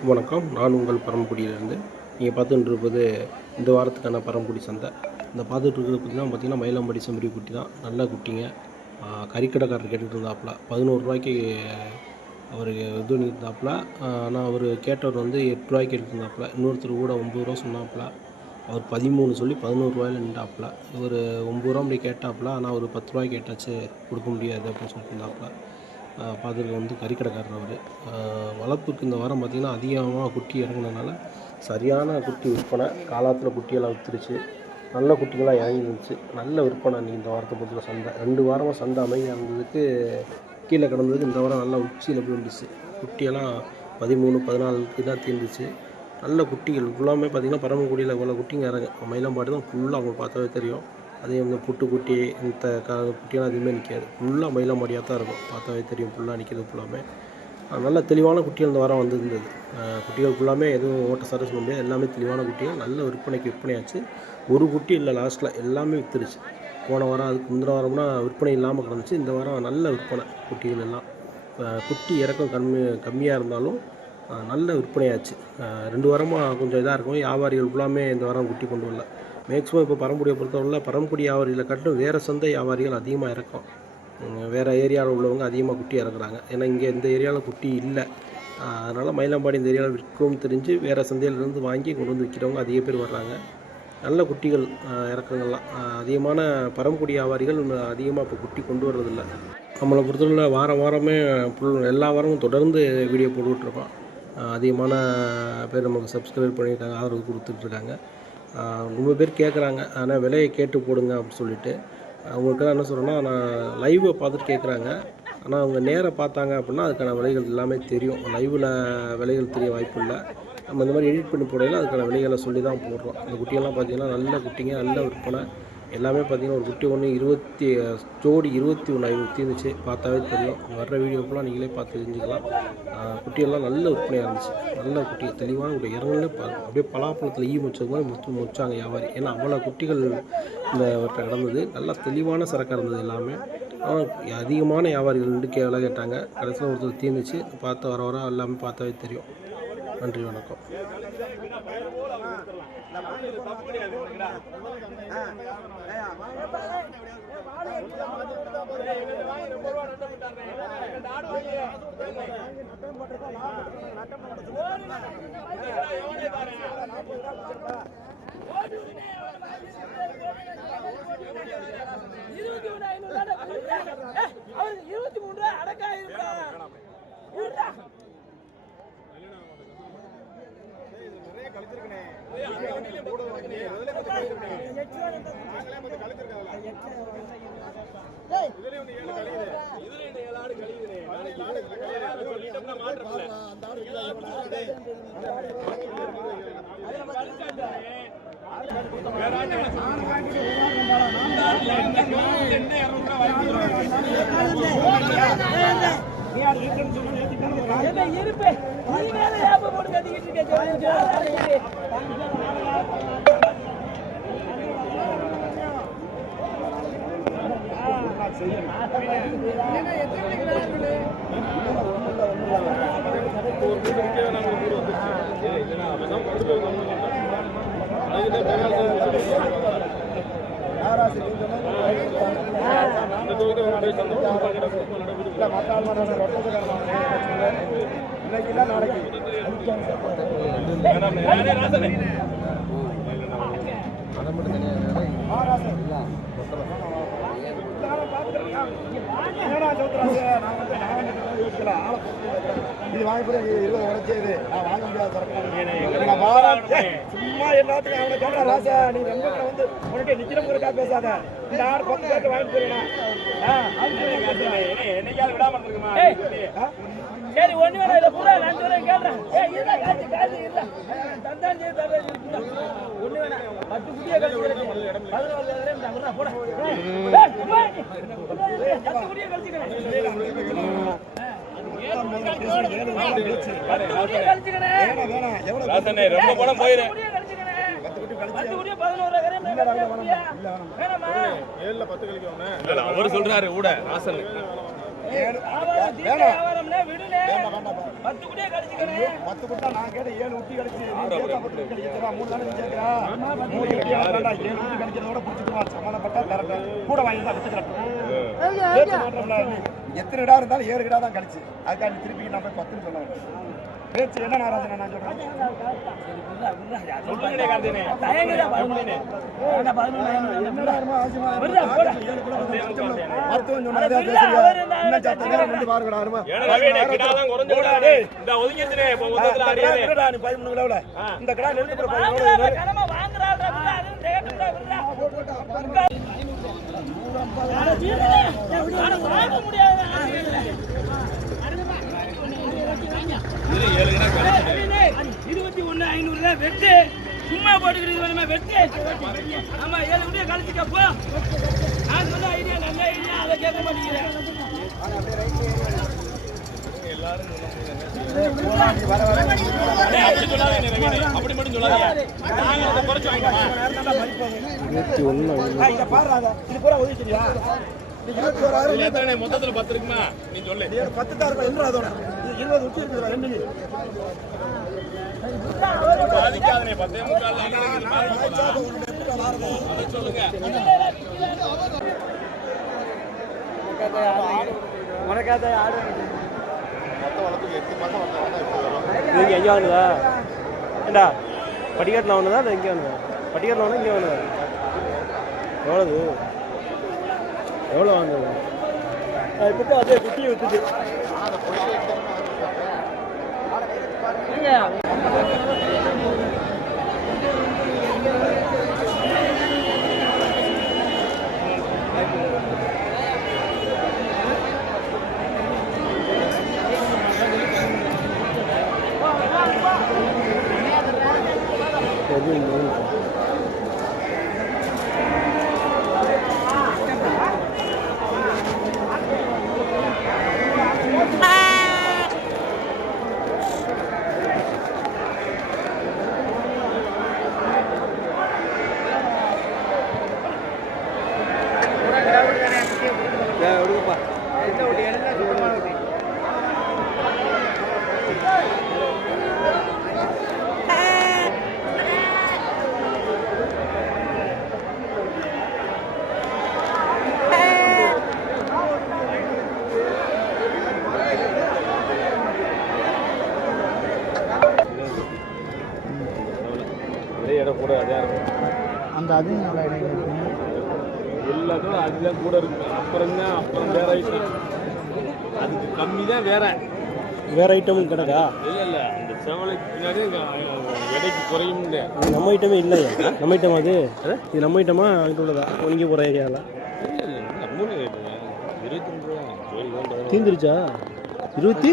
வணக்கம். நான் உங்கள் பரமக்குடியிலேருந்து. நீங்கள் பார்த்துட்டு இருப்பது இந்த வாரத்துக்கான பரமக்குடி சந்தை. இந்த பார்த்துட்டு இருக்கிறது பார்த்தீங்கன்னா மயிலம்பாடி செம்பரி குட்டி தான். நல்ல குட்டிங்க. கறிக்கடைக்காரர் கேட்டுகிட்டு இருந்தாப்புல 11 ரூபாய்க்கு அவர் இது பண்ணியிருந்தாப்புல. ஆனால் அவர் கேட்டவர் வந்து 8 ரூபாய்க்கு எடுத்துருந்தாப்புல. இன்னொருத்தர் கூட 9 ரூபா சொன்னாப்புல. அவர் 13 சொல்லி 11 ரூபாயில் நின்றாப்புல. இவர் 9 ரூபா அப்படி கேட்டாப்புல. ஆனால் அவர் 10 ரூபாய்க்கு கேட்டாச்சு கொடுக்க முடியாது அப்படின்னு சொல்லிட்டு இருந்தாப்புல. பார்த்துட்டு வந்து கறிக்கடைக்காரர் அவர். வளர்ப்புக்கு இந்த வாரம் பார்த்திங்கன்னா அதிகமாக குட்டி இறங்கினதுனால சரியான குட்டி விற்பனை. காலாத்தில் குட்டியெல்லாம் விற்றுருச்சு. நல்ல குட்டிகளாக இறங்கிருந்துச்சு. நல்ல விற்பனை அன்றைக்கி இந்த வாரத்தை பொறுத்தவரை சந்தை. 2 வாரமாக சந்தை அமைதியாக இருந்ததுக்கு கீழே கிடந்ததுக்கு இந்த வாரம் நல்லா உச்சியில் போய் இருந்துச்சு. குட்டியெல்லாம் 13, 14 தான் தீர்ந்துச்சு. நல்ல குட்டிகள் ஃபுல்லாமே பார்த்திங்கன்னா பரமக்குடியில் இவ்வளோ குட்டிங்க இறங்க. மயிலம்பாடி தான் ஃபுல்லாக அவங்க பார்த்தாவே தெரியும். அதே இந்த புட்டு குட்டி இந்த குட்டியெல்லாம் எதுவுமே நிற்காது. ஃபுல்லாக மயிலம்பாடியாக தான் இருக்கும். பார்த்தாவே தெரியும் ஃபுல்லாக நிற்கிறது ஃபுல்லாமே. நல்ல தெளிவான குட்டிகள் இந்த வாரம் வந்துருந்தது. குட்டிகள் ஃபுல்லாமே எதுவும் ஓட்ட சார சொல்ல முடியாது. எல்லாமே தெளிவான குட்டிகள். நல்ல விற்பனையாச்சு. ஒரு குட்டி இல்லை லாஸ்ட்டில் எல்லாமே விற்றுருச்சு. போன வாரம் அதுக்கு முந்தின வாரம்னா விற்பனை இல்லாமல் கிடந்துச்சு. இந்த வாரம் நல்ல விற்பனை குட்டிகள் எல்லாம். குட்டி இறக்கம் கம்மியாக இருந்தாலும் நல்ல விற்பனையாச்சு. 2 வாரமாக கொஞ்சம் இதாக இருக்கும். வியாபாரிகள் ஃபுல்லாமே இந்த வாரம் குட்டி கொண்டு வரல. மேக்ஸிமம் இப்போ பரமக்குடியை பொறுத்தவரையில் பரமக்குடி வியாபாரிகளை காட்டிலும் வேறு சந்தை வியாபாரிகள் அதிகமாக இறக்கும். வேறு ஏரியாவில் உள்ளவங்க அதிகமாக குட்டி இறக்குறாங்க. ஏன்னா இங்கே இந்த ஏரியாவில் குட்டி இல்லை. அதனால் மயிலம்பாடி இந்த ஏரியாவில் விற்கவும் தெரிஞ்சு வேறு சந்தையிலேருந்து வாங்கி கொண்டு வந்து விற்கிறவங்க அதிக பேர் வர்றாங்க. நல்ல குட்டிகள் இறக்குங்கள்லாம் அதிகமான பரமக்குடி வியாபாரிகள் அதிகமாக இப்போ குட்டி கொண்டு வர்றதில்லை. நம்மளை பொறுத்தவரை வாரமே எல்லா வாரமும் தொடர்ந்து வீடியோ போட்டுட்ருக்கோம். அதிகமான பேர் நமக்கு சப்ஸ்கிரைப் பண்ணியிருக்காங்க, ஆதரவு கொடுத்துட்ருக்காங்க. ரொம்ப பேர் கேட்குறாங்க, ஆனால் விலையை கேட்டு போடுங்க அப்படின்னு சொல்லிட்டு. அவங்களுக்கெல்லாம் என்ன சொல்கிறேன்னா, நான் லைவை பார்த்துட்டு கேட்குறாங்க. ஆனால் அவங்க நேராக பார்த்தாங்க அப்படின்னா அதுக்கான விலைகள் எல்லாமே தெரியும். லைவில் விலைகள் தெரிய வாய்ப்பு இல்லை. நம்ம இந்த மாதிரி எடிட் பண்ணி போடையில் அதுக்கான விலைகளை சொல்லி தான் போடுறோம். இந்த குட்டியெல்லாம் பார்த்திங்கன்னா நல்ல குட்டிங்க, நல்ல விற்பனை. எல்லாமே பார்த்திங்கன்னா ஒரு குட்டி ஒன்று ஜோடி 21 தீர்ந்துச்சு. பார்த்தாவே தெரியும். வர்ற வீடியோக்கெல்லாம் நீங்களே பார்த்து தெரிஞ்சுக்கலாம். குட்டியெல்லாம் நல்ல விற்பனையாக இருந்துச்சு. நல்ல குட்டி தெளிவான ஒரு இறங்கலே அப்படியே பலாப்பழத்தில் வச்சது மாதிரி முடிச்சாங்க வியாபாரி. ஏன்னா அவ்வளோ குட்டிகள் இந்த அவர்கிட்ட கிடந்தது. நல்லா தெளிவான சரக்காக இருந்தது எல்லாமே. ஆனால் அதிகமான வியாபாரிகள் 2 விலை கேட்டாங்க. கடைசியில் ஒருத்தர் தீர்ந்துச்சு. பார்த்து வர எல்லாமே பார்த்தாவே தெரியும். நன்றி, வணக்கம். இது வாங்கி 20 உழைச்சது நான் வாங்க முடியாது. சும்மா எல்லாத்துக்கும் அவனை கேட்டா ராசா நீ ரொம்ப வந்து உனக்கு நிக்கிறவங்களுக்காக பேசாத. இந்த ஆடு 10 பேருக்கு வாங்கிட்டு போயிடலாம். என்னைக்காவது விடாம இருக்குமா? சரி ஒண்ணு வேணா இதை கூட நான் சொல்றேன் கேட்றேன். இல்ல காசு இல்ல தந்தாண்டி ஒண்ணு வேணா 10 குட்டியை கழிச்சுக்கிறேன். 14 போட 10 குட்டியை கழிச்சுக்கிறேன். ரொம்ப பணம் போயிரு. 10 குட்டியை 11 அவர் சொல்றாரு கூட ராசன். விடுனே 10 குட்டியே கழிச்சுக்கணே 10 குட்டா நான் கேட்ட 7 குட்டி கழிச்சு 3 நாள் சேர்க்கிறா 3 குட்டி வேண்டாம் 7 குட்டி கழிக்கிறதோட பிடிச்சிக்குவா சமாளப்பட்டா தரேன் கூட வாங்கி தான் வித்துக்கிறேன் எத்தனை இடா இருந்தாலும் 7 இடா தான் கழிச்சு அதுக்காக திருப்பி நான் போய் 10 சொன்னாங்க பேச்சு என்ன நாராஜன் நான் சொல்றேன் இந்த கடை வெட்டு சும்மா போட்டுக்கிறது வெட்டு ஆமா 7 குட்டியை கழிச்சுக்கப்போ நான் சொன்ன ஐடியா நல்ல ஐடியா அதை கேட்க மாட்டேங்கிறேன் அப்படி மட்டும் சொல்லாதீங்க மொத்தத்துல 10 இருக்குமா நீ சொல்லு 10 தான் இருக்கும் என்ன அதோட 20 விட்டு இருக்குதா என்ன பாதிக்காதனே 10 முக்கால் சொல்லுங்க உனக்காத ஆடு நீங்கள் எங்கே வாங்குதா ஏண்டா படிக்காட்டில் வாங்குதா இல்லை எங்கே வாங்குதா படிக்காட்டில் வாங்க இங்கே வாங்குதா எவ்வளவு எவ்வளோ வாங்குது இப்போ அதே குட்டியை விற்றுச்சு கூட அதே அந்த அதுவும் எல்லாத்துக்கும் அதுதான் கூட இருக்கு அப்புறம் வேற ஐட்டம் அதுக்கு கம்மி தான் வேற ஐட்டமும் கிடக்கா இல்ல அந்த செவலைக்கு பின்னாடி எடைக்கு குறையும் நம்ம ஐட்டமே இல்லையா நம்ம ஐட்டம் அது இது நம்ம ஐட்டமா அங்கிட்டு உள்ளதா இங்கே போகிற ஏரியாவில் நம்ம 22 ரூபா தீந்துருச்சா 22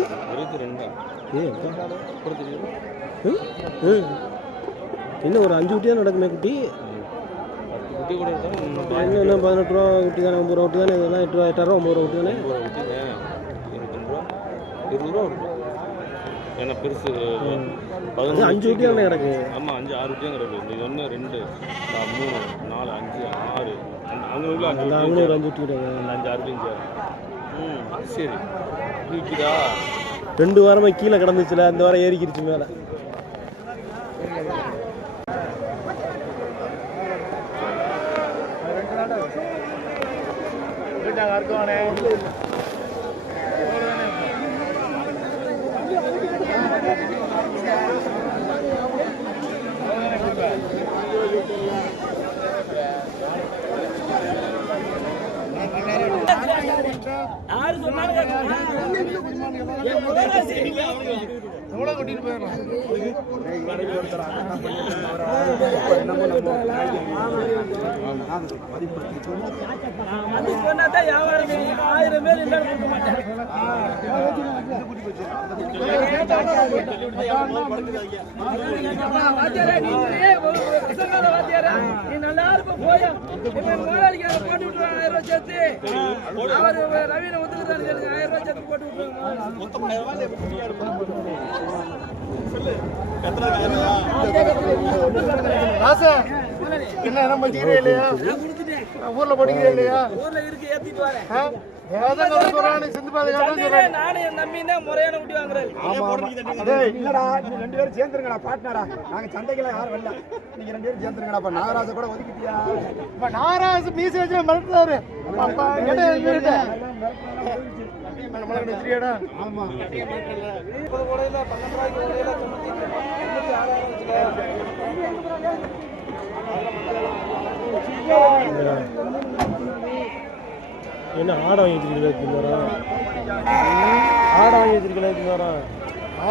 ஏ என்ன ஒரு 5 குட்டி தான் நடக்குமே குட்டி 10 குட்டி கூட என்ன 18 ரூபா குட்டி தானே 9 ரூபா குட்டி தானே இதெல்லாம் 8 ரூபா 8 ரூபா 9 ரூபா குட்டி தானே 20 ரூபா ஏன்னா பெருசு 5 குட்டி தானே கிடக்கு ஆமாம் 5 6 குட்டி தான் கிடக்கு இது 1 2 3 4 5 6 அங்கே உள்ள அங்கே ஒரு 5 குட்டி கிடக்கு 5 6 குட்டி சரி குட்டிக்குதா 2 வாரமாக கீழே கிடந்துச்சுல அந்த வாரம் ஏறிக்கிடுச்சு மேலே யாரு சொன்னாலும் எவ்வளோ கூட்டிட்டு போயிடலாம் அது சொன்னாதான் வியாபாரம் 1000 பேர் இல்லை கொடுக்க மாட்டேன் நீ நல்லா இருப்ப போயா முதலாளிக்கு அதை போட்டு விட்டுருவாங்க 1000 ரூபாய் சேர்த்து அவர் ரவீனை ஒத்துக்கிறாரு 1000 ரூபாய் சேர்த்து போட்டு விட்டுருவாங்க என்ன படிக்கிறே இல்லையா ஊர்ல படிக்கிறே இல்லையா ஊர்ல இருக்கு ஏத்திட்டு வரேன் சந்தையிலே நானும் என் நம்பியும் தான் முறையான குட்டி வாங்குறாரு. இல்லடா நீங்க 2 பேரும் சேர்ந்துருங்கடா பார்ட்னரா. நாங்க சந்தைக்குள்ள யாரும் வரல. நீங்க 2 பேரும் சேர்ந்துருங்கடா. அப்ப நாகராஜ கூட ஒதுக்கிட்டியா? இப்ப நாகராஜ மீச வச்சு மிரட்டுறாரு. அப்பா கேட்ட இவர்ட்ட நம்மள வெற்றியடா. ஆமா 30 கோடையில 12 ரூபாய்க்கு கோடையில 96,000 என்ன ஆடை வாங்கி வச்சிருக்கீங்களா? ஆடை வாங்கி வச்சிருக்கீங்களா?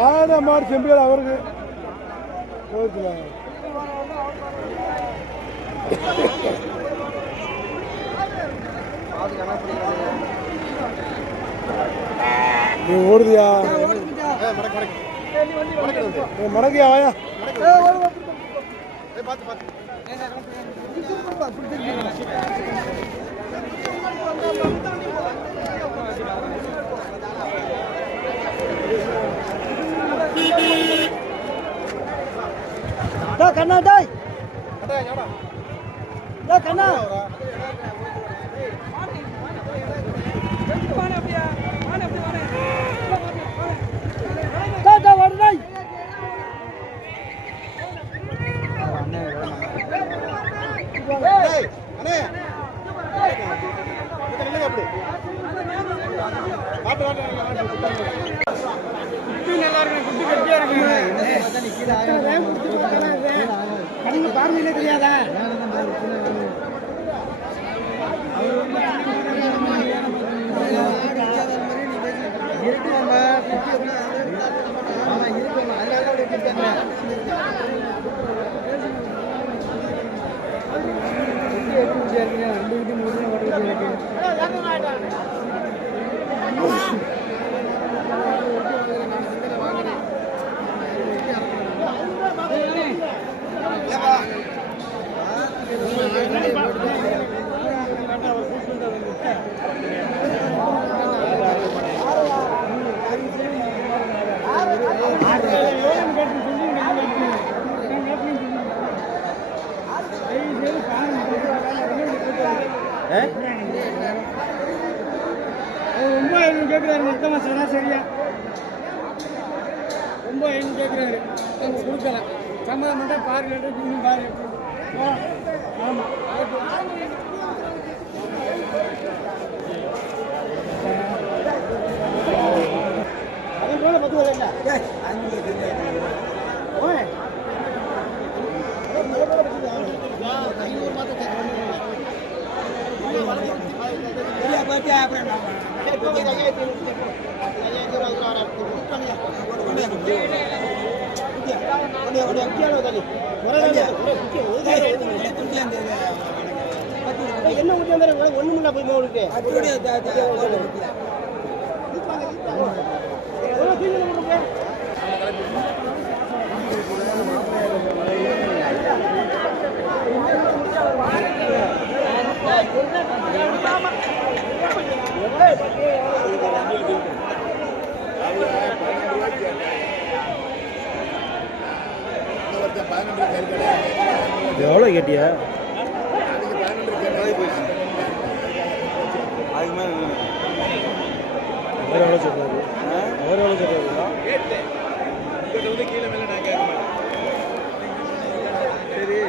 ஆட மாடு செம்பியல் அவருக்கு நீ ஓடுதியா? மடக்கியா வாயா கண்ணா டாய் கண்ணா பார்வையிலே தெரியாதா? ரொம்ப கேட்குறாரு மொத்தமாக சராசரியா ரொம்ப கேட்குறாரு. அவங்க கொடுக்கல சம்மதம் மட்டும் பாரு பாரு. ஆமாம் அதே போல 10 வரல என்ன ஒண்ணு போய் உங்களுக்கு எவ்வளோ கேட்டியா? அவர் எவ்வளோ சொல்றாரு? அவர் எவ்வளோ சொல்றாரு? கீழே மேலே நான் கேட்க மாட்டேன். சரி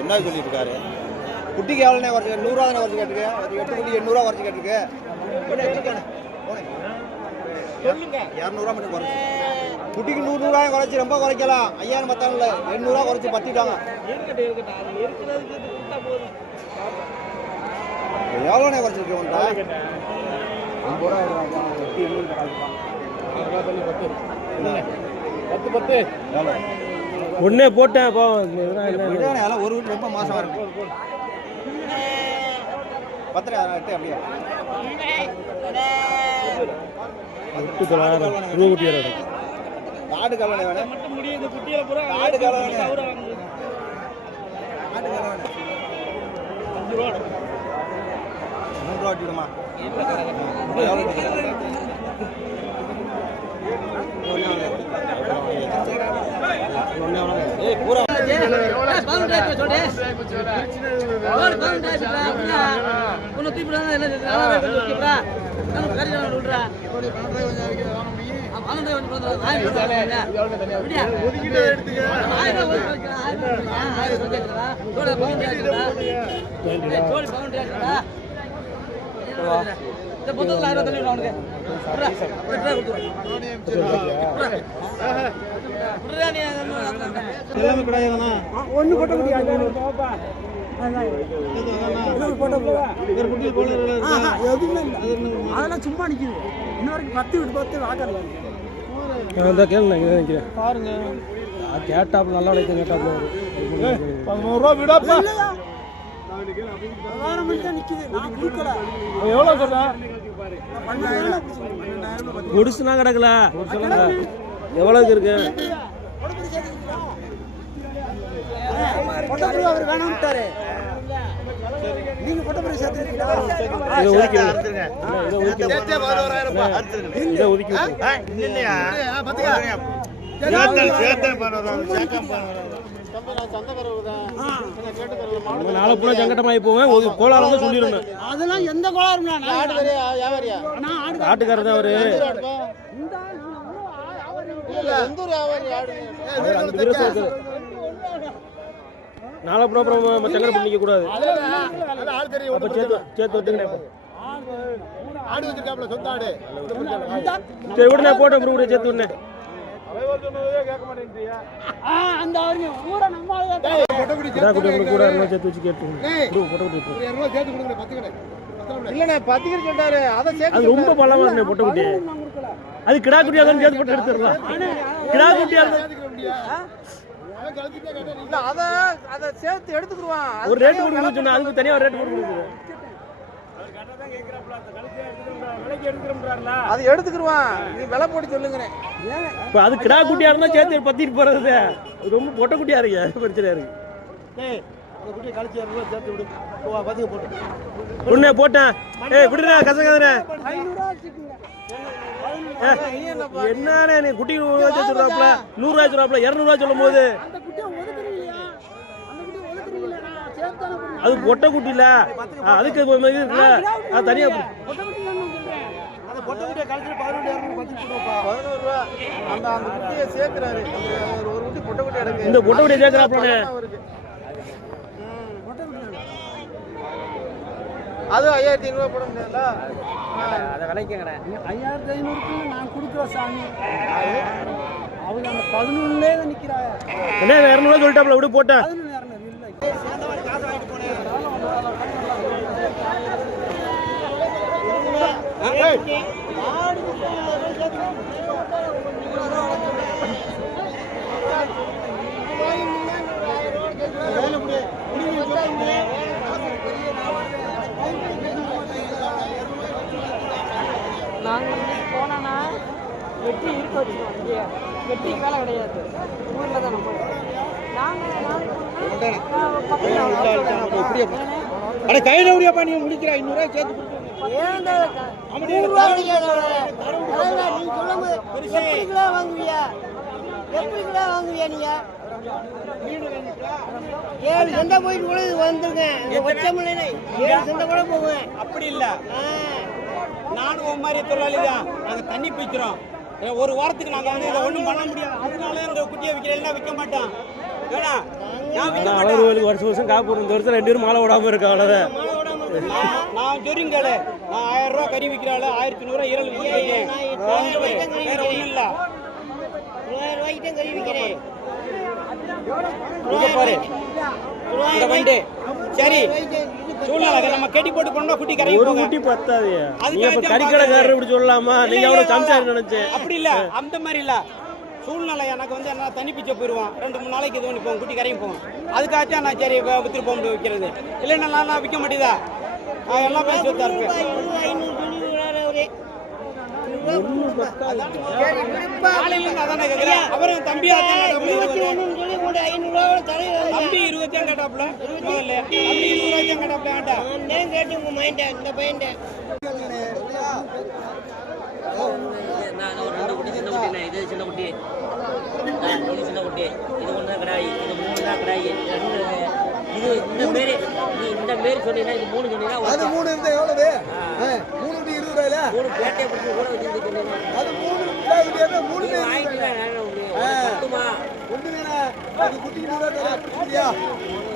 என்ன சொல்லிட்டு இருக்காரு? குட்டிக்கு எவ்வளோ குறைச்சி 100 ரூபா தானே குறைச்சி கேட்டுருக்கு. 8 குட்டி 800 ரூபா குறைச்சி கேட்டுருக்கு. 200 ரூபா மட்டும் குறைச்சி குட்டிக்கு 100 ரூபாய் குறைச்சி ரொம்ப குறைக்கலாம். 5000 பத்தாங்கல்ல 800 ரூபா குறைச்சி பத்திட்டாங்க. எவ்வளோண்ணே குறைச்சிருக்கு? 50 ரூபா 10 10 எவ்வளோ ஒன்னே போட்டேன் போ அதெல்லாம் ஒரு வீட்டு ரொம்ப மோசமா இருக்கு. பத்திரம் அப்படியே எட்டு தொள்ளாயிரம் இருபது குட்டி வேறு ஆடு கலவனை வேணும். மட்டும் முடியும் இந்த குட்டியில பூரா ஆடு கலவனை அவரு வாங்குது. ஆடு கலவனை 5 ரூபா 3 ரூபா விடுமா? பூரா ஒன்று போட்ட குட்டி அதெல்லாம் சும்மா நிற்கிது. இன்ன வரைக்கும் 10 விட்டு 10 வாக்காடு இந்த கேள்வி நான் இங்கே நிற்கிறேன் பாருங்க. கேட்டாப்பு நல்லா உடைக்கும் கேட்டாப்பு 11 ரூபா விடாப்பா. எவ்வளோ சொல்கிறேன் குடிசுனா கிடக்கல எவ்வளோக்கு இருக்கு? அவர் வேணாம்ட்டாரு. நீங்க பொட்டப்புரி சேர்த்துருக்கீங்களா? இதை ஒதுக்கி நாளை பூரா சங்கட்டமாகி போவேன். ஒரு கோளாறு தான் சொல்லிடணும். அதெல்லாம் எந்த கோளாறும் ஆட்டுக்காரர் தான் அவரு. நாளை பூரா அப்புறம் சங்கடம் பண்ணிக்க கூடாது. அப்ப சேர்த்து விட்டுங்க. சரி விடுனே போட்டோ கூட சேர்த்து விடுனே. கூட சேர்த்து வச்சு கேட்டு அது ரொம்ப பலமா இருந்தே பொட்டை குட்டி. அது கிடா குட்டியா தான் சேர்த்து போட்டு எடுத்துடலாம். கிடா குட்டியா ஒரு ரேட் போட்டு சொன்னா அதுக்கு தனியா ஒரு ரேட் போட்டு கொடுக்குது. அது எடுத்துக்கிடுவான். நீ விலை போட்டு சொல்லுங்க. இப்போ அது கிடா குட்டியா இருந்தா சேர்த்து பத்திட்டு போறது. ரொம்ப பொட்டை குட்டியா இருக்கு பிரச்சனை இருக்கு. உடனே போட்டேன். விடுறா கசகாதே. என்ன நீ குட்டி 100 சொல்றாப்ல 100 சொல்றாப்ல 200 சொல்லும் போது அது பொட்டை குட்டி இல்ல. அதுக்கு இருக்குல்ல அது தனியா இந்த பொட்டை குட்டியை சேர்க்கிறாப்ல. அது 5500 போட முடியாதுல்ல. அதை விலைக்குங்கிறேன். 5500 நான் கொடுக்குற சாமி. அவங்க அந்த 11லே தான் நிற்கிறாங்க. என்ன 200 சொல்லிட்டாப்ல விடு போட்டேன். நாங்கள் போனோன்னா வெட்டி இருக்க வச்சுருவோம். இங்கே வெட்டிக்கு வேலை கிடையாது. ஊரில் தான் நம்ம கையில முடியாப்பா. நீ முடிக்கிற 500 சேர்த்து வாங்குவியா நீங்க? ஏழு சண்டை போயிட்டு கூட இது வந்துருங்க. ஏழு சண்டை கூட போவேன். அப்படி இல்ல, நானும் உன் மாதிரி தொழிலாளி தான். நாங்க தண்ணி பிடிக்கிறோம். ஒரு வாரத்துக்கு நாங்க வந்து இதை ஒண்ணும் பண்ண முடியாது. அதனால இந்த குட்டியை விற்கிறேன் விற்க மாட்டோம். வருஷம் காப்பு இந்த வருஷம் 2 பேரும் மாலை விடாம இருக்கா. அவ்வளவுதான் நான் ஜொரிங்கல நான் 1000 ரூபாய் கறி விற்கிறாள். 1100 ஈரல் விற்கிறேன். வேற ஒண்ணும் இல்ல. 1000 ரூபாய்க்கு கறி விற்கிறேன். பாரு இந்த வண்டி சரி சூழ்நிலை நம்ம கெட்டி போட்டு கொண்டா குட்டி கறி ஒரு குட்டி பத்தாது. நீங்க இப்ப கறிக்கடைக்காரர் இப்படி சொல்லலாமா? நீங்க அவ்வளவு சம்சாரி நினைச்சேன். அப்படி இல்ல, அந்த மாதிரி இல்ல. சூழ்நிலை எனக்கு வந்து என்ன தண்ணி பிச்சை போயிடுவான் 2-3 நாளைக்கு இது பண்ணி போவோம் குட்டி கரையும் போவோம் அதுக்காச்சும் நான் சரி வித்துட்டு போக முடியும் வைக்கிறது இல்லைன்னா நான் விற்க மாட்டேதா எல்லாம் பேசி வைத்தா இருப்பேன் அவரும் தம்பி தம்பி 20 கேட்டாப்ல முதல்ல தம்பி 20 கேட்டாப்ல கேட்டு உங்க மைண்ட இந்த பையன் ஒரு 2 குட்டி சின்ன குட்டி இது சின்ன குட்டி இது சின்ன குட்டி இது ஒன்று கடாயி இது 3 தான் கடாயி இது இந்த மாரி சொன்னீங்கன்னா இது 3 சொன்னீங்கன்னா அது 3 இருந்தா எவ்வளவு 3 20 ரூபாயில 3 பேட்டையை பிடிச்சி கூட வச்சிருந்து சொன்னீங்க அது 3 வாங்கிக்கலாம் பத்துமா ஒண்ணுங்கண்ணா அது குட்டி 20 ரூபாய் குட்டியா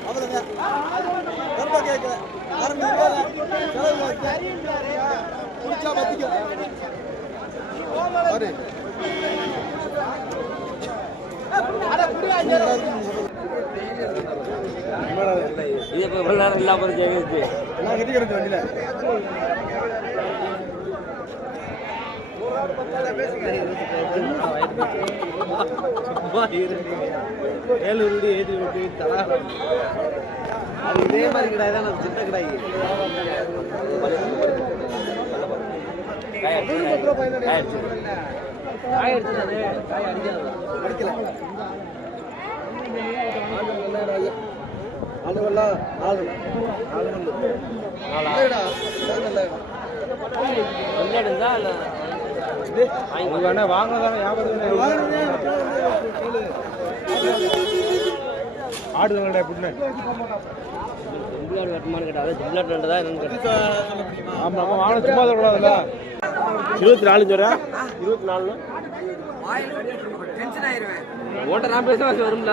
அவ்வளவுங்க ரொம்ப கேட்கல ஆரம்பிச்சு செலவு குடிச்சா பத்திக்கும் பாரு இது இப்போ இவ்வளோ நேரம் இல்லாமல் கேட்குது நான் கட்டிக்கிறது வண்டியில் ஏழு ஏற்றி விட்டு தலா அது இதே மாதிரி கிடாய் தான் நான் சின்ன கிடாய் வாங்க தானே ஆடு தானே புண்ணு ஜிம்லாட் வெட்டமானு கேட்டால் ஜிம்லாட் ரெண்டு தான் என்னன்னு கேட்டேன் ஆமாம் ஆமாம் வாங்க சும்மா சொல்லக்கூடாதுல்ல 24 சொல்கிறா 24 ஓட்ட நான் பேச வரும்ல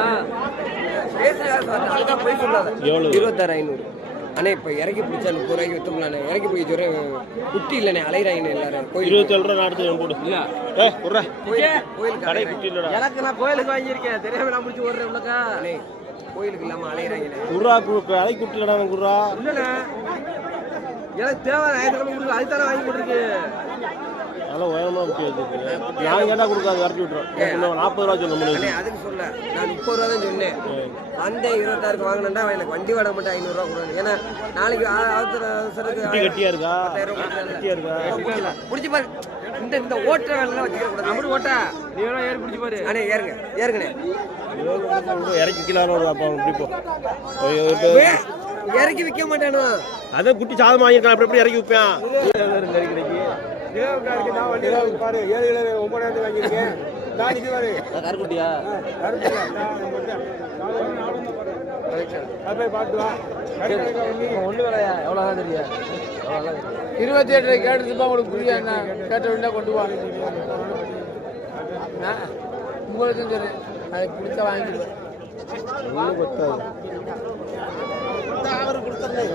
போய் சொல்லாத 26,500 அண்ணே இப்போ இறக்கி பிடிச்சா 30 ரூபாய்க்கு வித்தோம்லாண்ணே இறக்கி போய் சொல்கிறேன் குட்டி இல்லைண்ணே அலையிறாங்கண்ணே எல்லாரும் கோயில் 27 ரூபா நான் எடுத்து போடு இல்லை கோயிலுக்கு கடை குட்டி இல்லைடா எனக்கு நான் கோயிலுக்கு வாங்கியிருக்கேன் தெரியாம நான் முடிச்சு ஓடுறேன் உள்ளக்கா அண்ணே கோயிலுக்கு இல்லாமல் அலையிறாங்கண்ணே குர்ரா கடை குட்டி இல்லைடா குர்ரா இல்லைண்ணே எனக்கு தேவை ஞாயிற்றுக்கிழமை அதுதானே வாங்கி போட்டுருக்கு நல்லா உயரமாக குட்டி வச்சுருக்கு நான் கேட்டால் கொடுக்காது விரட்டி விட்டுறோம் 40 ரூபா சொல்ல முடியாது அதுக்கு சொல்ல நான் 30 ரூபா தான் சொன்னேன் அந்த 26க்கு வாங்கினா எனக்கு வண்டி வாடகை மட்டும் 500 ரூபா கொடுக்கணும் ஏன்னா நாளைக்கு குட்டி கட்டியா இருக்கா கட்டியா இருக்கா பிடிச்சி பாரு இந்த ஓட்டுற வேலை வச்சுக்க கூடாது அப்படி ஓட்டா நீ வேணா ஏறி பிடிச்சி பாரு அண்ணே ஏறுங்கண்ணே இறக்கி கிலோ அப்போ பிடிப்போம் இறக்கி விற்க மாட்டானோ அதான் குட்டி சாதம் வாங்கியிருக்கான் அப்படி எப்படி இறக்கி விற்பேன் பாரு 7 கிலோ 9 வாங்கியிருக்கேன் கருக்குட்டியா பார்த்து வா ஒண்ணு வேலையா எவ்வளோதான் தெரியா 28 கேட்டுப்பா உங்களுக்கு புரியா என்ன கேட்ட உடனே கொண்டு வா உங்களுக்கு சரி அது பிடிச்சா வாங்கிடுவேன் ஒன்றும் பத்தாது அவர் கொடுத்துருந்தேன்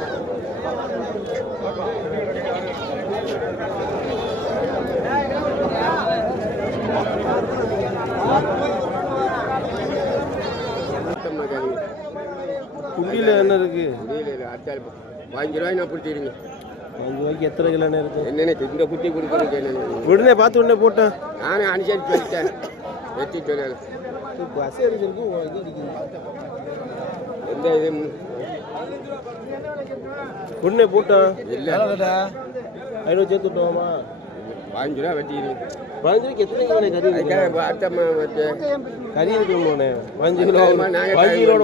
குண்டியில் என்ன இருக்கு 5 ரூபாய் நான் பிடிச்சிருங்க 5 ரூபாய்க்கு எத்தனை கிலோன்னு இருக்கு என்னென்ன இந்த குட்டி கொடுக்குறேன் உடனே பார்த்து உடனே போட்டேன் நானே அனுசரிச்சு வச்சுட்டேன் வெட்டி சொல்லல பஸ் அடிச்சிருக்கு இது அடிக்குது எந்த இது உடனே போட்டேன் இல்லை 500 சேர்த்து விட்டோமா 5 ரூபா வெட்டிடுங்க 15 ரூபாய்க்கு எத்தனை கிலோ கறி இருக்கு அட்டம்மா வச்சு கறி இருக்குன்னு 5 கிலோ 5 கிலோட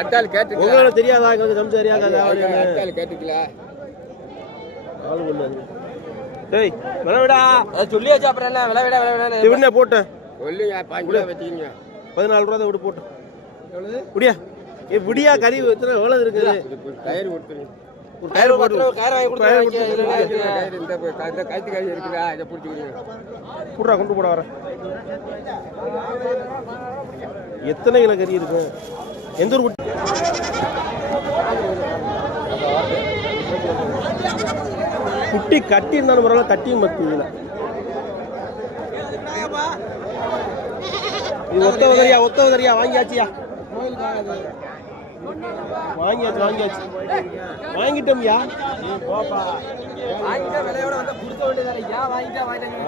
அட்டால் கேட்டு உங்களால தெரியாதா எங்களுக்கு சமைச்சு தெரியாதா அட்டால் கேட்டுக்கலாம் ஆளு கொண்டு டேய் விடா அதை சொல்லியாச்சு அப்புறம் என்ன விலை விட உடனே போட்டேன் சொல்லுங்க 5 ரூபா வெட்டிக்கிங்க 14 ரூபா தான் விட்டு போட்டேன் விடியா விடியா கறி எத்தனை எவ்வளோ இருக்குது டயர் கொடுத்துருங்க ஒரு டயர் போட்டு கயிறு வாங்கி டயர் இந்த கழுத்து கறி இருக்குதா இதை பிடிச்சிக்கிறீங்க கூடுறா கொண்டு போட வரேன் எத்தனை கிலோ கறி இருக்கு எந்த ஒரு குட்டி கட்டி இருந்தாலும் பரவாயில்ல தட்டியும் மத்துல இது ஒத்த உதறியா வாங்கியாச்சியா வாங்கியாச்சு வாங்கிட்டோம்யா.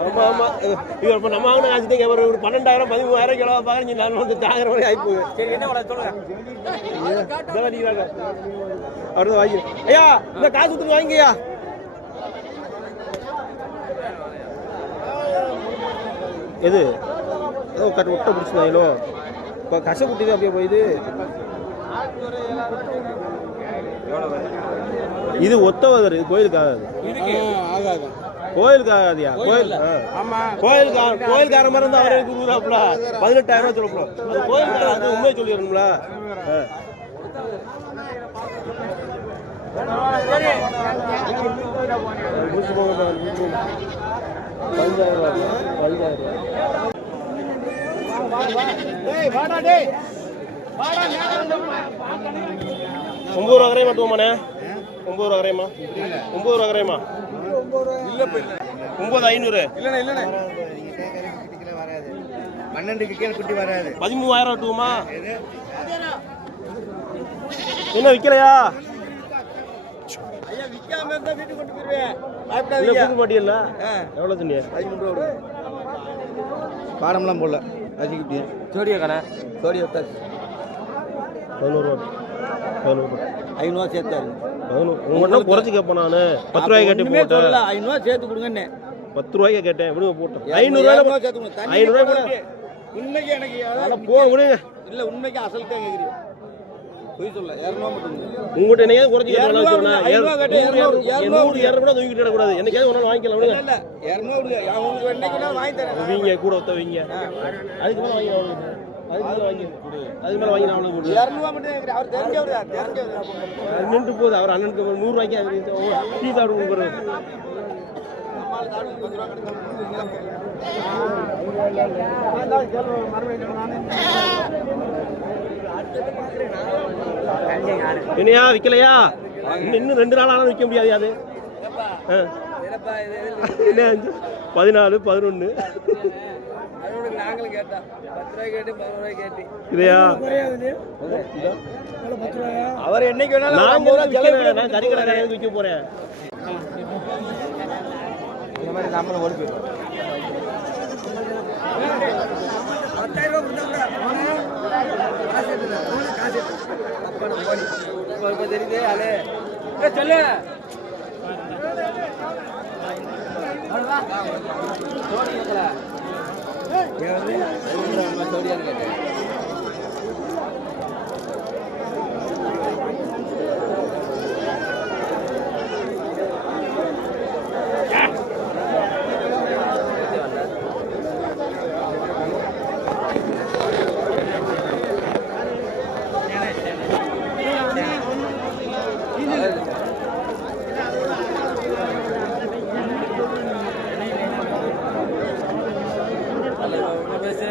ஆமா ஆமா இப்போ நம்ம வாங்கின காசு தான் ஒரு 12,000 13,000 கிலோ பார்க்க நான் வந்து தாங்கிற மாதிரி ஆயிப்போங்க. சரி என்ன விலை சொல்லுங்க. அவர்தான் வாங்கி ஐயா இந்த காசு கொடுத்து வாங்கியா. எது ஏதோ கட்டு ஒட்ட பிடிச்சிருந்தாங்களோ இப்போ கசை குட்டி அப்படியே போயிது. இது ஒத்தவதர், இது கோயிலுக்காக ஆகாது. கோயிலுக்கு ஆகாதியா? கோயில் கோயில்கார மாதிரி இருந்தால் அவரே கொடுக்குறாப்புல 18,000 சொல்லப்போ அது கோயிலுக்காக அது உண்மையை சொல்லிடணும்ல. ₹9 கரையமா டூமாண்ணே? 9 கரையமா? 9 கரையமா? 9,500. 12 கீழே குட்டி வராது. 13,000 டூமா? என்ன விற்கலையா? விற்காம இருந்தா வீட்டுக்கு கொண்டு போயிருவேன். கூட்டு மாட்டியல்ல? எவ்வளோ சொன்னீங்க? 13 ரூபா. பாடம்லாம் போடல. அஜிக்கிட்டியா ஜோடியா கடை சோடி வத்தாச்சு. 11 ரூபா. 500 சேர்த்தாரு. உங்கள்கிட்ட குறைச்சி கேட்பேன் நான். 10 ரூபாய்க்கு கேட்டு போட்டேன். 500 சேர்த்து கொடுங்கன்னு 10 ரூபாய்க்கு கேட்டேன். விடுங்க போட்டேன். 500 500 சேர்த்து கொடுங்க. 500 ரூபாய் உண்மைக்கு எனக்கு போ விடுங்க. இல்ல உண்மைக்கு அசல் தான் கேக்குறீங்க. போய் சொல்ல 200 மட்டும். உங்கள்கிட்ட என்னையாவது குறைச்சி கேட்கலாம். 200 கேட்டு 200 தூக்கிட்டு வரக்கூடாது. என்னைக்காவது ஒரு நாள் வாங்கிக்கலாம். விடுங்க. இல்ல 200 உங்களுக்கு என்னைக்கு வாங்கி தரேன். வீங்க கூட ஒத்த வீங்க. அதுக்கு மேலே வாங்கி அதுக்கு மேலே வாங்கி அதுக்கு மேலே வாங்கி அவ்வளோ 200 மட்டும் கேக்குறேன். அவர் தெரிஞ்சவர் நின்று போகுது. அவர் அண்ணனுக்கு 100 ரூபாய்க்கு டீ சாப்பிட்டு கொடுக்குறது. என்னையா விற்கலையா? இன்னும் 2 நாள் ஆனாலும் விற்க முடியாது. அது என்ன 14 11 நாங்களும் கேட்டோம் 10 ரூபாய் கேட்டு 10 ரூபாய் கேட்டு இதையா? அவர் என்னைக்கு வேணாலும் நான் கறிக்கடை விற்க போறேன். இந்த மாதிரி நம்மளும் ஓடி போயிடும். 10,000 ரூபாய் தெரியுது ஆளு சொல்லு. சோடியான்னு கேட்டேன். பேசு